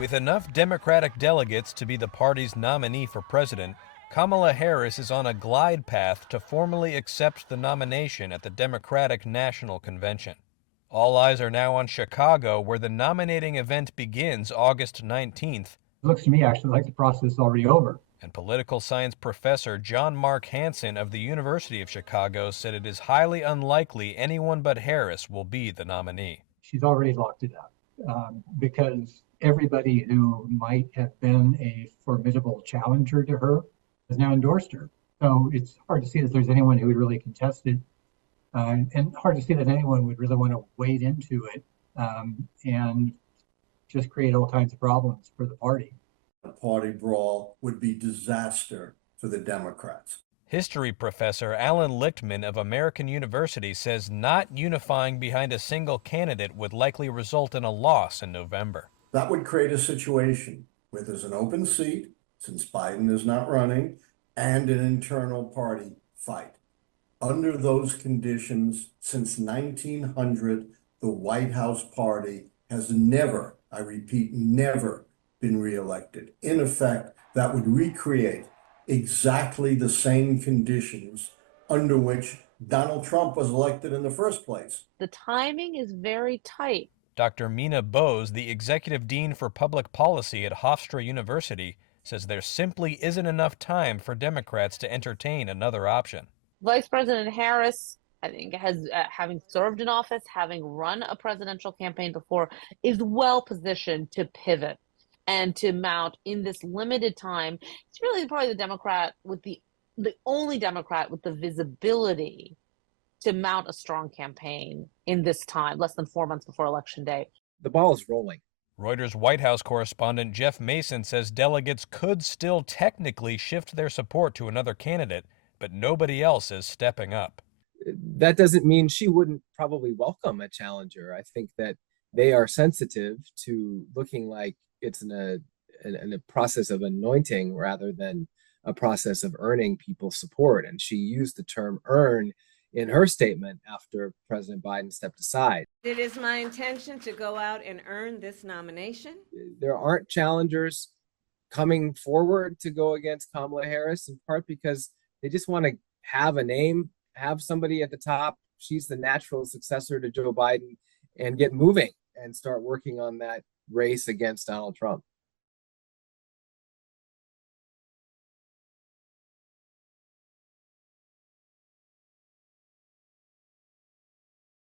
With enough Democratic delegates to be the party's nominee for president, Kamala Harris is on a glide path to formally accept the nomination at the Democratic National Convention. All eyes are now on Chicago, where the nominating event begins August 19th. It looks to me actually like the process is already over. And political science professor John Mark Hansen of the University of Chicago said it is highly unlikely anyone but Harris will be the nominee. She's already locked it up because everybody who might have been a formidable challenger to her has now endorsed her. So it's hard to see that there's anyone who would really contest it, and hard to see that anyone would really want to wade into it and just create all kinds of problems for the party. A party brawl would be disaster for the Democrats. History professor Alan Lichtman of American University says not unifying behind a single candidate would likely result in a loss in November. That would create a situation where there's an open seat, since Biden is not running, and an internal party fight. Under those conditions, since 1900, the White House party has never, I repeat, never been reelected. In effect, that would recreate exactly the same conditions under which Donald Trump was elected in the first place. The timing is very tight. Dr. Mina Bose, the executive dean for public policy at Hofstra University, says there simply isn't enough time for Democrats to entertain another option. Vice President Harris, I think, has having served in office, having run a presidential campaign before, is well positioned to pivot and to mount in this limited time. It's really probably the Democrat with the only Democrat with the visibility to mount a strong campaign in this time, less than 4 months before Election Day. The ball is rolling. Reuters White House correspondent Jeff Mason says delegates could still technically shift their support to another candidate, but nobody else is stepping up. That doesn't mean she wouldn't probably welcome a challenger. I think that they are sensitive to looking like it's in a process of anointing rather than a process of earning people's support. And she used the term earn in her statement after President Biden stepped aside. It is my intention to go out and earn this nomination. There aren't challengers coming forward to go against Kamala Harris, in part because they just want to have a name, have somebody at the top. She's the natural successor to Joe Biden, and get moving and start working on that race against Donald Trump.